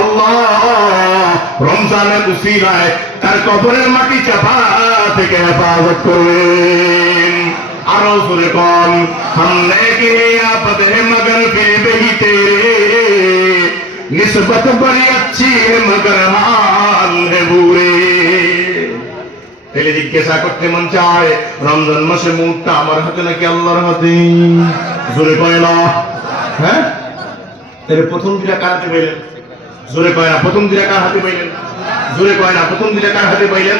আল্লাহ রমজানের উসিলায় তার কবরের মাটি চাপা থেকে হেফাজত করবেন। আরো জোরে কম, हमने किया पद है मगर फिर भी तेरे निस्बत बड़ी अच्छी है मगर हाल है बुरे। তাহলে জিজ্ঞাসা করতে মন চায়, রমজান মাসে মুহূর্তটা আমার হাতে নাকি আল্লাহর হাতে? জোরে কয় না? হ্যাঁ, তাহলে প্রথম দুইটা কার হাতে পাইলেন? জোরে কয় না? প্রথম দুইটা কার হাতে পাইলেন? জোরে কয় না? প্রথম দুইটা কার হাতে পাইলেন?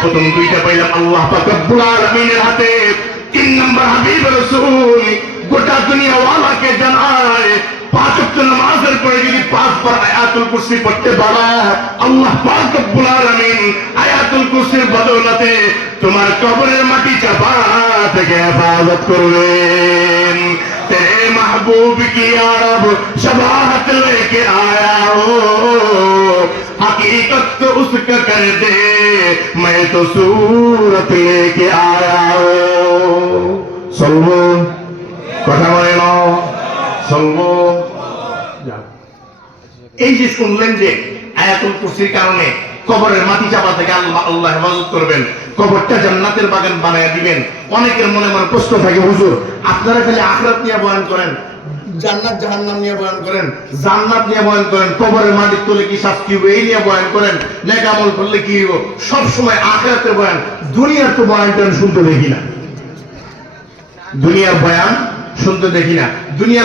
প্রথম দুইটা পাইলাম আল্লাহ পাক রব্বুল আলামিনের হাতে। 3 নম্বর হাবিব রাসূল গোটা দুনিয়া ওয়ালাকে জানায়, 5 ওয়াক্ত নামাজের পরে যদি 5 বার আয়াতুল কুরসি পড়তে পারো, আল্লাহ পাক রব্বুল আলামিন আয়াতুল কুরসির বদৌলতে তোমার কবরের মাটি চাপা থেকে হেফাজত করবেন। तेरे महबूब की यारब शबाहत लेके आया हो, हकीकत तो उसका कर दे, मैं तो सूरत लेके आया हो। सल्लु কথা বলে না, সল্লু। এই যে শুনলেন যে আয়াতুল কুরসির কারণে কবরের মাটি চাপা থেকে আল্লাহ হেফাজত করবেন, কবরটা জান্নাতের বাগান বানায় দিবেন। অনেকের মনে মনে প্রশ্ন থাকে, হুজুর আপনারা খালি আখিরাত নিয়ে বয়ান করেন, জান্নাত জাহান্নাম নিয়ে বয়ান করেন, জান্নাত নিয়ে বয়ান করেন, কবরের মাটির তলে কি শাস্তি হবে এই নিয়ে বয়ান করেন, নেক আমল করলে কি হবে, সব সময় আখিরাতের বয়ান। দুনিয়ার তো বয়ানটা শুনতে দেখি না, দুনিয়ার বয়ান শুনতে দেখি না। দুনিয়া